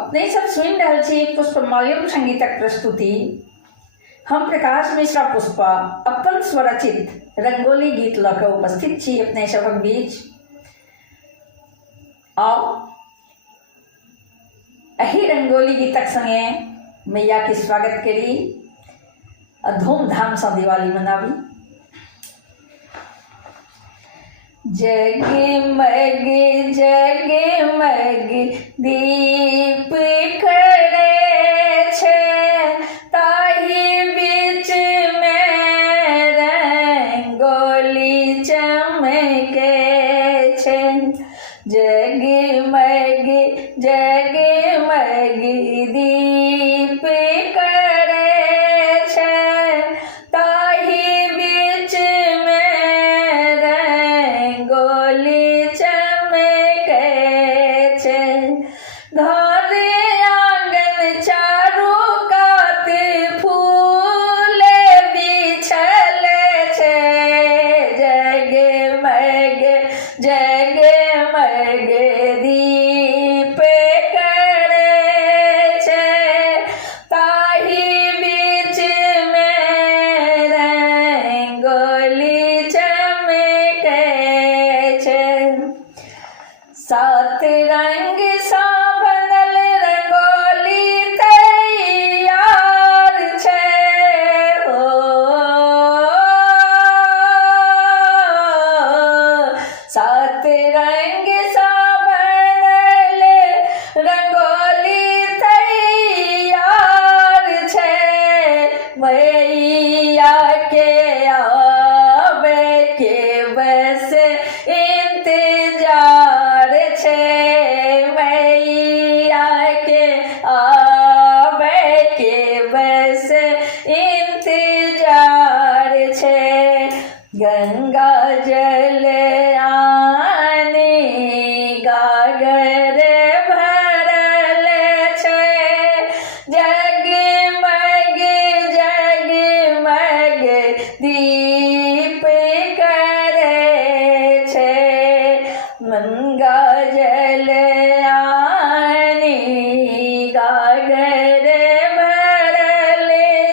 अपने सब सुनि रहल छी पुष्पमाल्यम संगीतक प्रस्तुति। हम प्रकाश मिश्रा पुष्पा अपन स्वरचित रंगोली गीत लऽ कऽ उपस्थित छी अपने सभक बीच। आओ एही रंगोली गीतक संगे मैया के स्वागत करी आ धूमधाम सँ दिवाली मनावी। जगमग जगमग दीप करे छै, ताहि बीच में रंगोली चमके छै। जगमग जगमग दीप करे छै, ताहि बीच में रंगोली चमके छै। घर आंगन चारू कात फूल बिछल छै। जगमग जगमग दीप करे छै, ताहि बीच में रंगोली चमके छै। सात रंग सा बनल रंगोली तैयार छै हो। सात रंग सा बनल रंगोली तैयार छै। मैया के आवे के बस इंतजार छै। मैया के आवे के बस इंतजार छै। गंगा जल आनी गागर भरल छै। जगमग जगमग दीप करे छै। गंगा जल आनी गागर भरल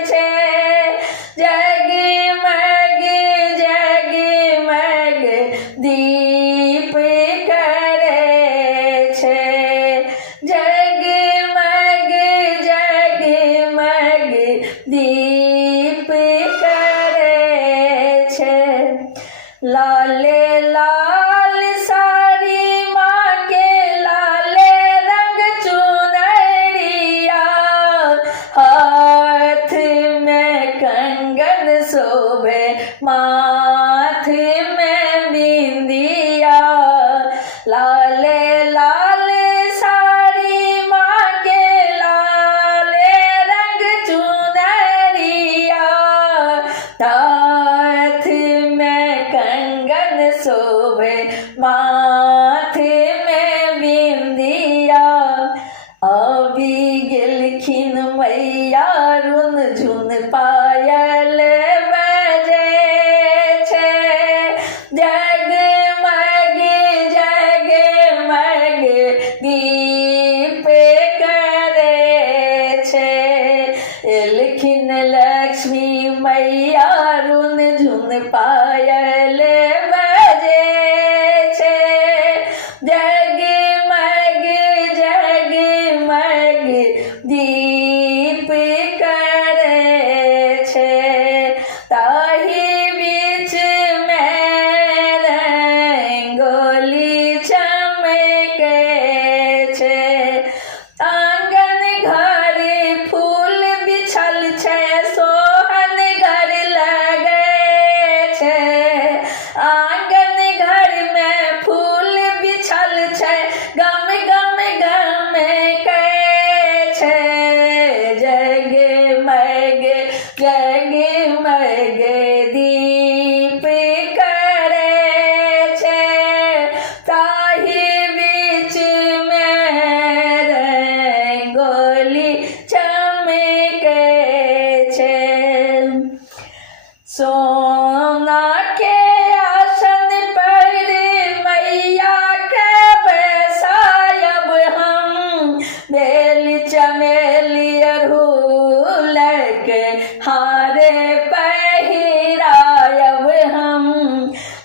छै। जगमग जगमग दीप करे छै। जगमग जगमग दीप करे छै। लाल लाल साड़ी माँ के लाल रंग चुनरिया, हाथ में कंगन शोभे माथ में बिंदिया। लाल लाल साड़ी माँ के लाल रंग चुनरिया, हाथ में कंगन शोभे माथ में बिंदिया। आबि गेलखिन मैया रुन झुन पायल बजे छै। जगमग जगमग दीप करे छै। एलखिन लक्ष्मी मैया रुन झुन पायल बजे छै।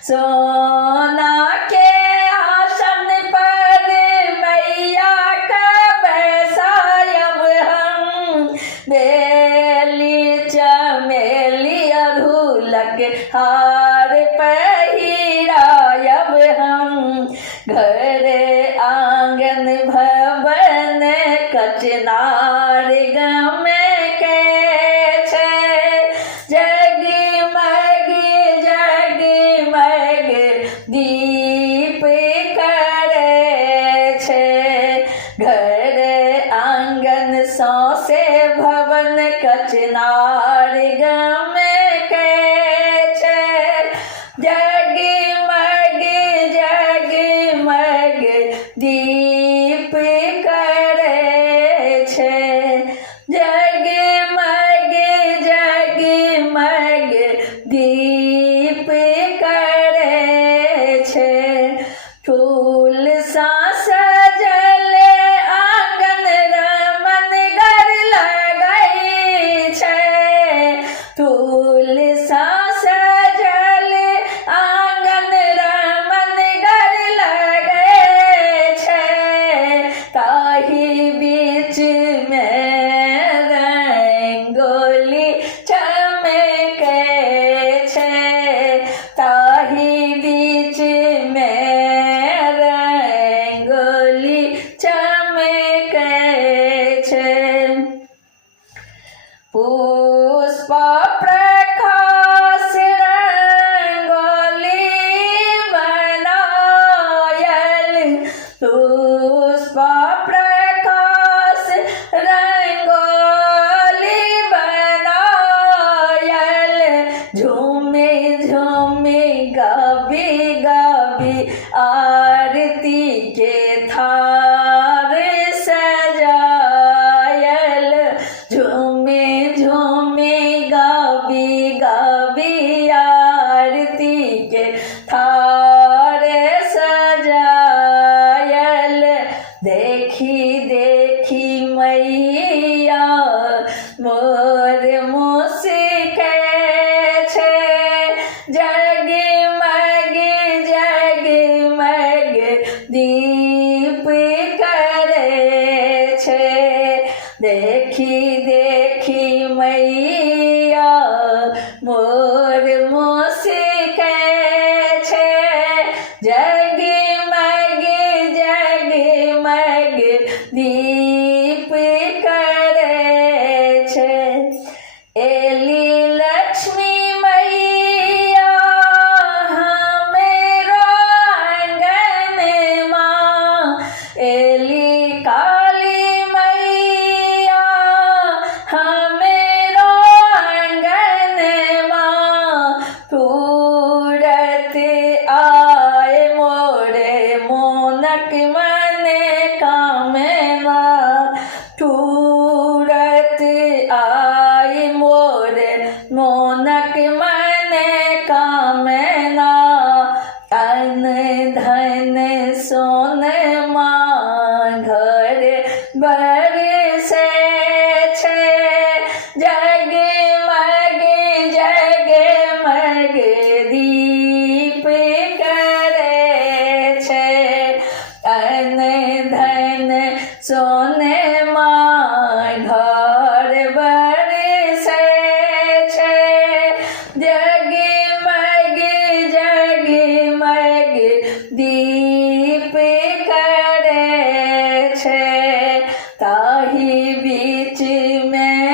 सोना के आसन पर मैया का बैसायब हम, बेली चमेली अधूलक हार पहिरायब हम। घर आंगन भवन कचनार गम के छै, जगमग जगमग दीप करे छै। घर आंगन सौसे भवन कचनार गम के छै, जगमग जगमग दीप करे छै, जगमग जगमग दीप करे छै। फूल सा सजल आंगन रमन गर लगै छै, फूल सा सजल आंगन रमन गर लगै छै। ताहि बीच में रंगोली चमकै छै, ताहि बीच में रंगोली चमकै छै। पुष्प प्रकाश रंगोली बनायल, पुष्प प्रकाश रंगोली बनायल, झूमे झूमे गाबी गाबी आरती के थार सजायल, झूमे झूमे गाबी गाबी आरती के थार सजायल। देखी देखी मैया मोर मुस्कै छै, जगमग जगमग दीप करे छै। देखी देखी मैया मोर मुस्कै छै, जगमग जगमग दीप करे छै। एली लक्ष्मी मैया हमेरो आंगन माँ, एली काली मैया हमेरो आंगन माँ, तुरत आए मोरे मोनक मन कामना, तुरत आए मोरे मोनक मन कामना। अन्न धन सोनमा घर बरसै छै, जगमग जगमग दीप करे छै। अन्न धन सोनमा घर बरसै छै, जगमग जगमग दीप करे छै। ताहि बीच में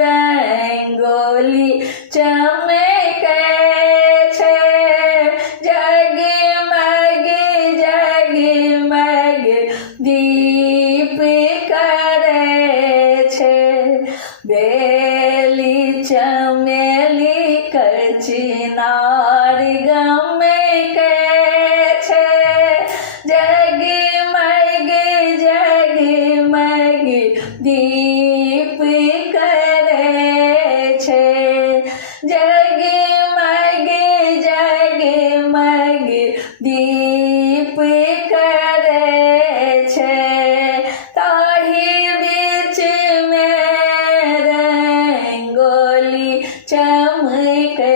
रंगोली चमकै छै, जगमग जगमग दीप करे छै। बेली चमेली कचनार गम के छै, जगमग जगमग दीप करे छै, जगमग जगमग दीप करे छै। ताहि बीच में रंगोली चमकै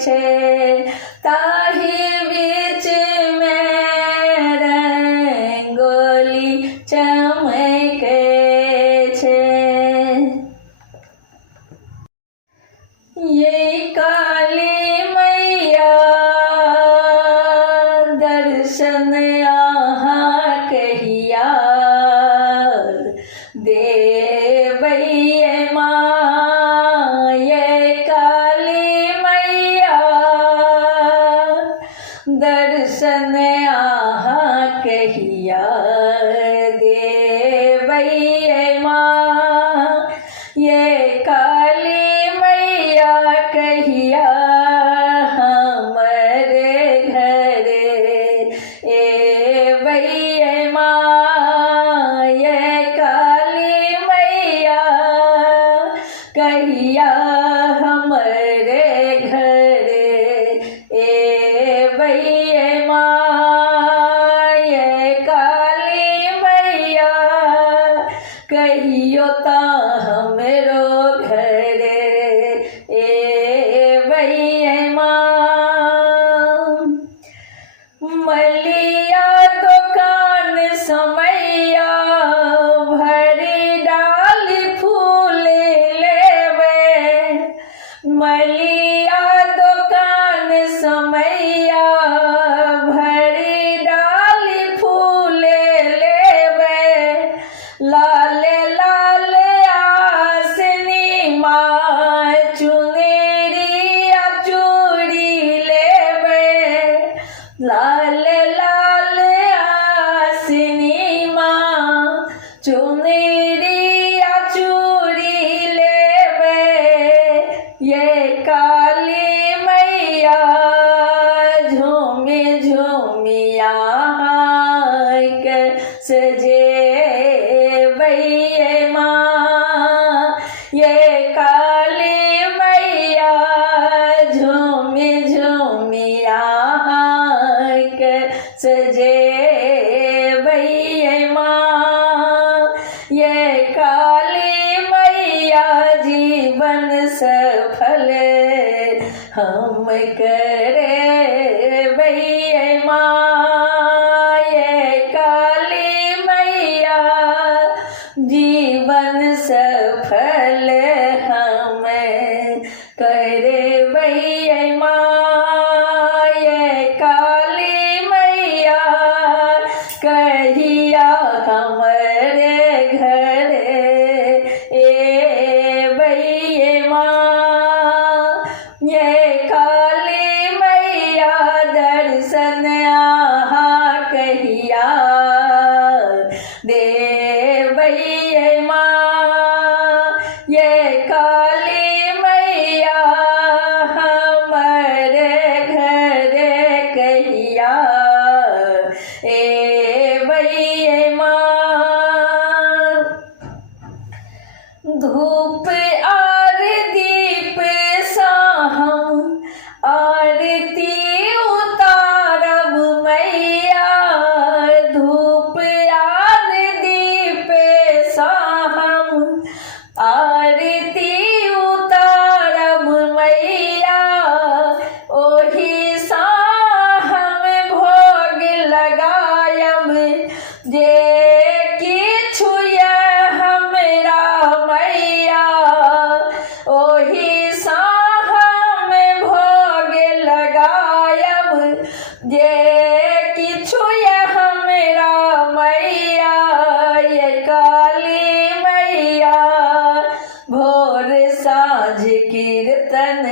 छै, दर्शन आहा कहिया देवै माँ, ये काली मैया कहिया हमरे घरे एवै माँ, ये काली मैया कहिया हमरे घरे एवै माँ, ये काली मैया कहियो ता हमरो घरे एवै माँ। मलिया दुकान समैया भरी डाली फूल लेवे, मलिया दुकान समैया भरी डाली फूल लेवे, लाल लाल आसनी माँ चुनरिया चूड़ी लेवे, लाल लाल आसनी माँ चुनरिया चूड़ी लेवे, ये काली मैया झूमी झूमिया के सजे वै माँ, ये काली मैया झूमी झूमिया के सजे वै माँ, ये काली मैया जीवन सफल हम करे वै माँ, ये काली मैया जीवन सफल हम करे वै माँ, ये काली मैया कहिया हमरे घरे एवै माँ, ये काली मैया दर्शन आहा कहिया देवै माँ, ये काली मैया हमरे घरे कहिया एवै माँ। धूप आर दीप साहम आरती उतारब मैया, धूप आर दीप साहम आरती उतारब मैया, ओही साहम भोग लगायब जे किछु हमरा मैया, ओही साहम भोग लगायब जे किछु हमरा मैया, ये काली मैया भोर साँझ कीर्तन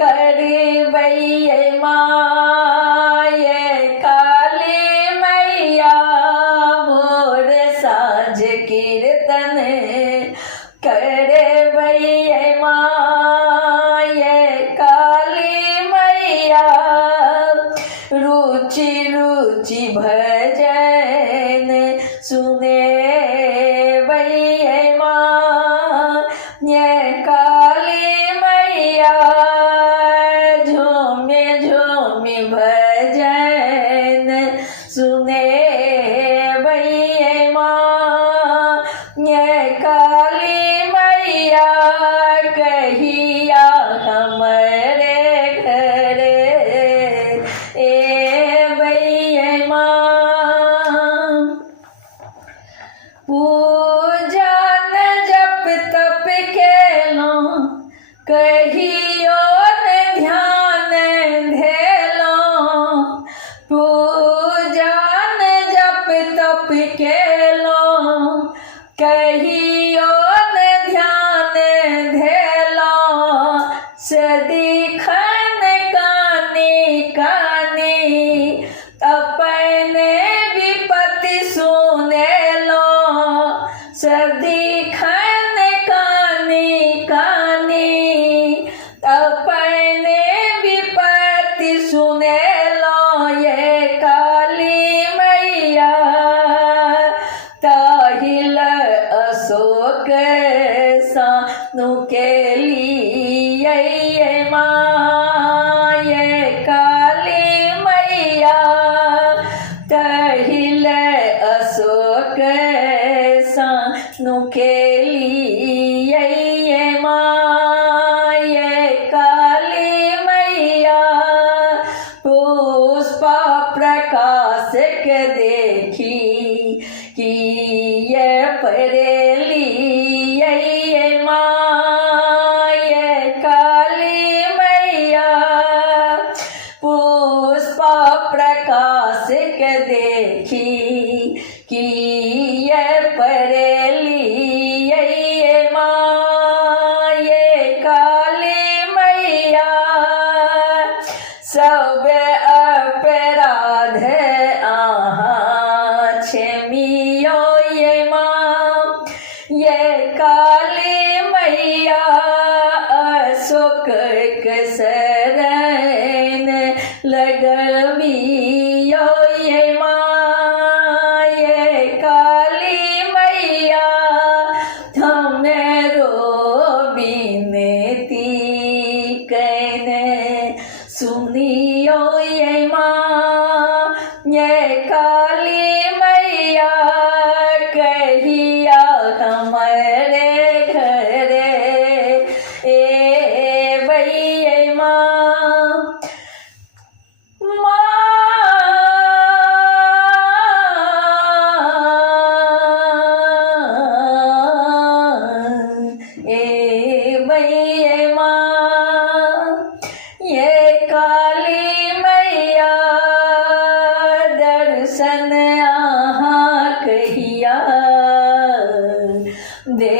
करबै माँ, ये काली मैया भोर साँझ कीर्तन करबै माँ, ये काली मैया रुचि रुचि भजन सुने वै माँ, ये काली मैया झूमी झूमी भजन सुने वै माँ, ये काली मैया कहिया हमरे घरे एवै माँ। पूजन जप तप केलो कहियो न ध्यान धेलो, पूजन जप तप केलो कहियो न ध्यान धेलो, सदिखन कानी कानी पुष्प प्रकाश के देखी कि ये परेली ये माँ ये काली मैया पुष्प प्रकाश के देखी कि ये परेली ये माँ ये काली मैया सब अपराध आहा क्षमियो ये माँ ये काली मैया अशोक शरण लगवियो ये माँ ये काली मैया हमरो बिनती कहने सुनियो ये माँ ये काली मैया कहिया हमारे घरे ए भैया माँ ये काली मैया दर्शन आहाँ कहिया दे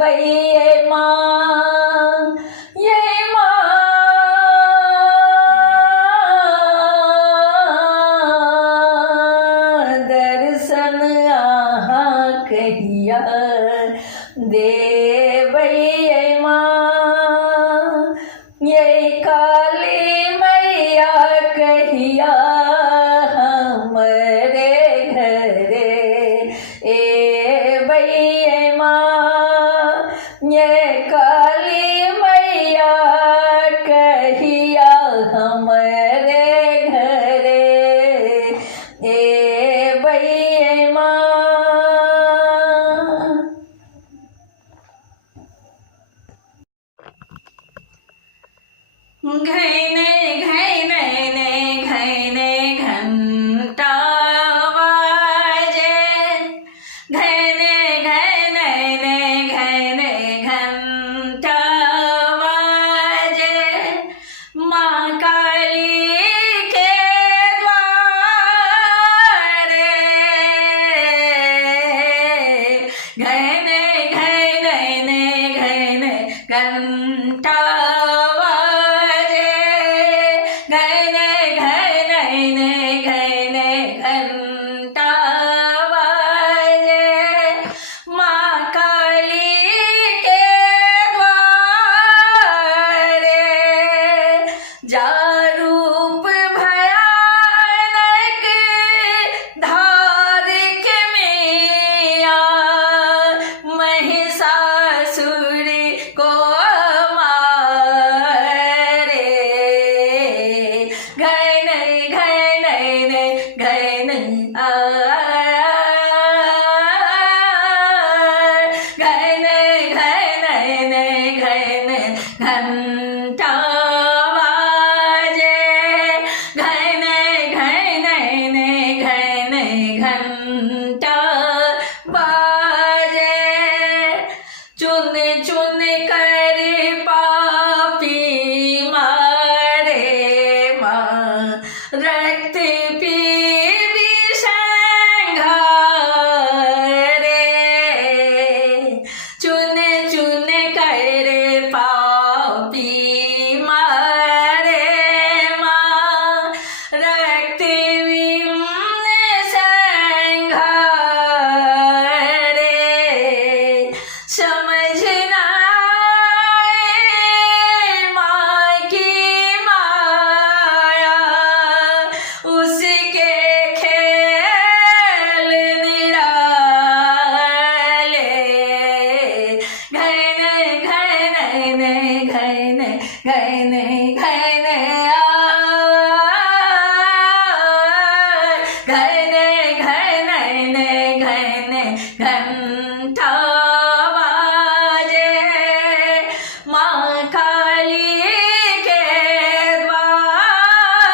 भैया माँ ये माँ दर्शन आहाँ कहिया दे भैया माँ ये काली मैया कहिया हमरे घरे ए भैया माँ ये काली मैया कहिया हमरे घरे ए भैया माँ घैने घैने ने घैने घंटा बाजे घैने घैने ने घैने घंटा बाजे माँ काली के द्वारे घैने घैने ने घैने घंटा जारूप भयानक धारिक मिया महिषासुर को मारे घैने घैने ने घैने घैने घैने ने घैने घंटा घंटा बाजे चुन चुन कर पापी मारे माँ रक्त पी विषंघारे चुन चुन कर पापी मारे माँ रक्त समझना माँ की माया उसके खेल निराले घैने घैने घैने घैने घैने घैने घैने घैने घंटा माँ काली के द्वारे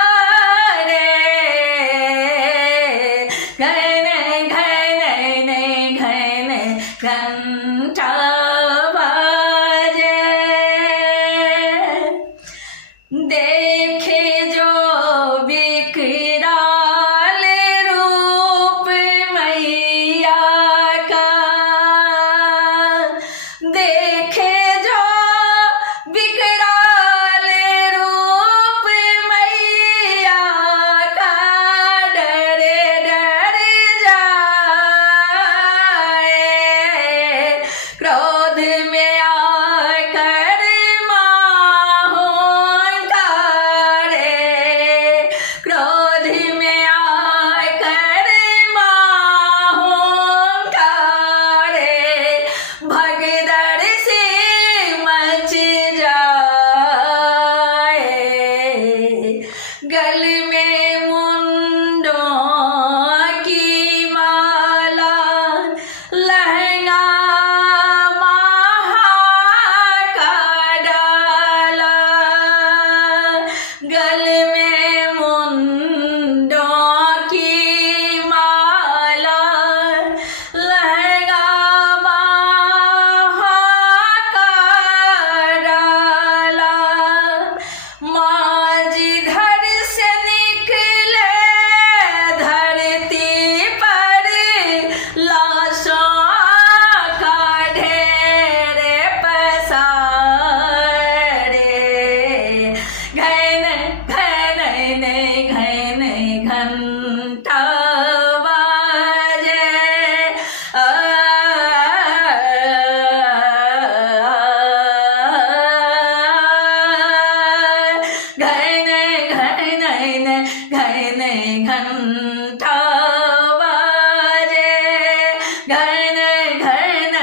मुंडों की माला, लहंगा महा का डाला, गले में मुंडों की माला, लहंगा महा का डाला। माँ जिधर से निकले धरती पर लाशों का ढेर पसारे, घन घन घन घंटा बाजे, घन घन घन घंटा बाजे, घन घन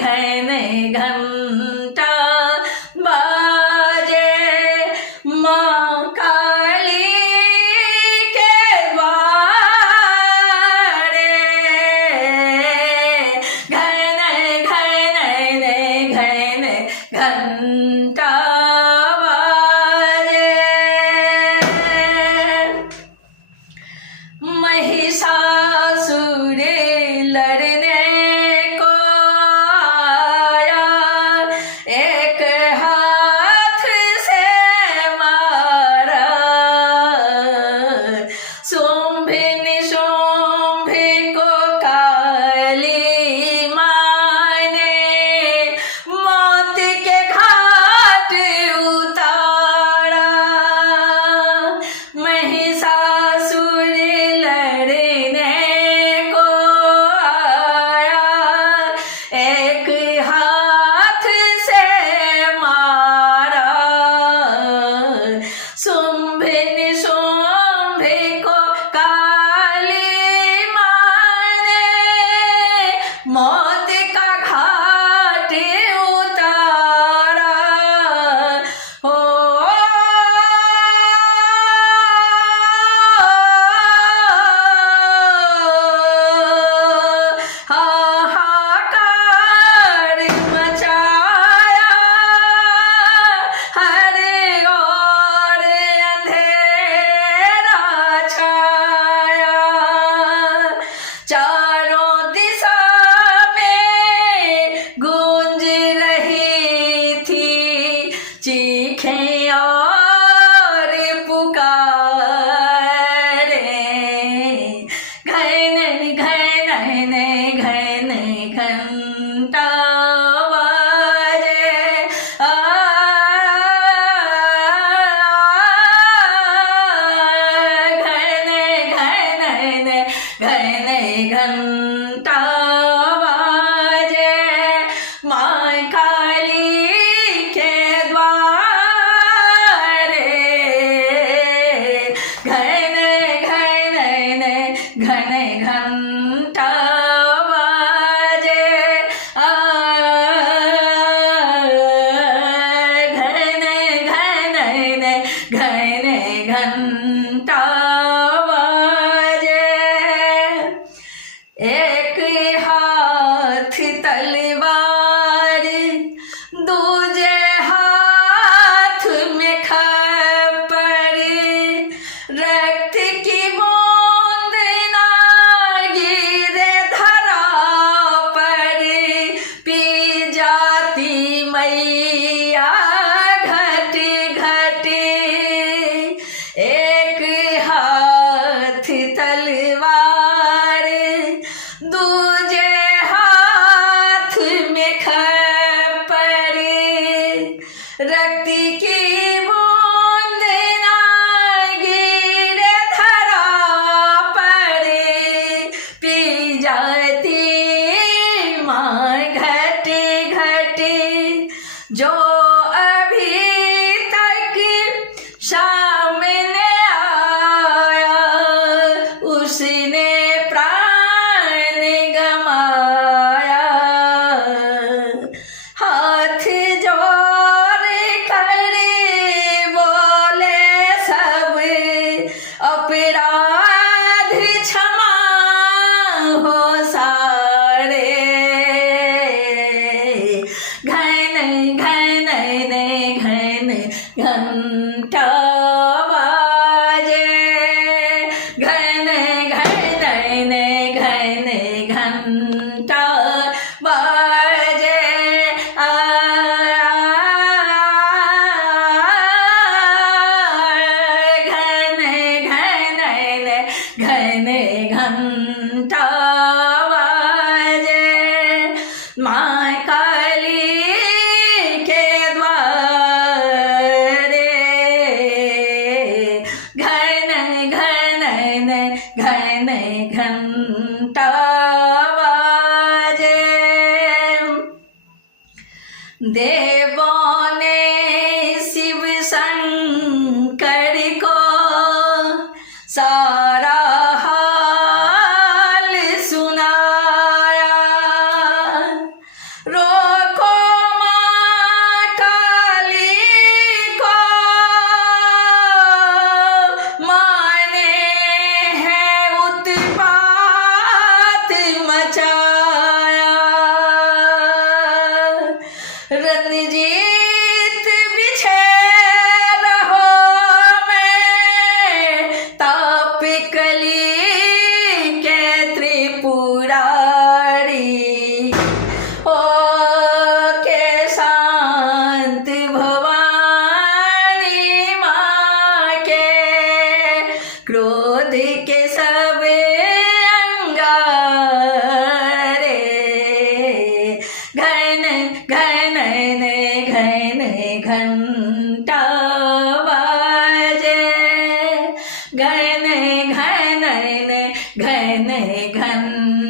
घन घंटा बाजे। माँ काली के द्वारे, घन घन घन घंटा बाजे। महिषासुर लड़ने को आया, एक हाथ से मारा, शुंभ निशुंभ को काली माँ ने मौत के घाट उतारा। महिषासुर लड़ने को आया, एक हाथ से मारा, शुंभ निशुंभ को काली माँ ने मौत का घाट उतारा। हो हाहाकार मचाया, हर ओर अंधेरा छाया, चारों दिशा में गूंज रही थी चीखें और पुकारे, घन घन घन घंटा बाजे, घन घन घन घंटा बाजे। माँ काली के द्वारे, घन घन घन घंटा बाजे, घन घन घन घंटा बाजे। एक हाथ तलवार, दूजे हाथ में खप्पर, रक्त की बूंद ना गिरे अपराध क्षमा हो सारे, घन घन घन घंटा बाजे, घन घन घन घंटा बाजे, घन घन घन घंटा बाजे, माँ काली के द्वारे, घन घन घन घंटा बाजे, देवों ने शिव शंकर को सारा हाल सुनाया, रोको माँ काली को, माने है उत्पात मचाया, रणजीत बिछे रहो में ताप कली के त्रिपुरारी, ओ के शांत भवानी माँ के क्रोध के सब अंगारे, घन घन घन घंटा बाजे, घन घन घन घंटा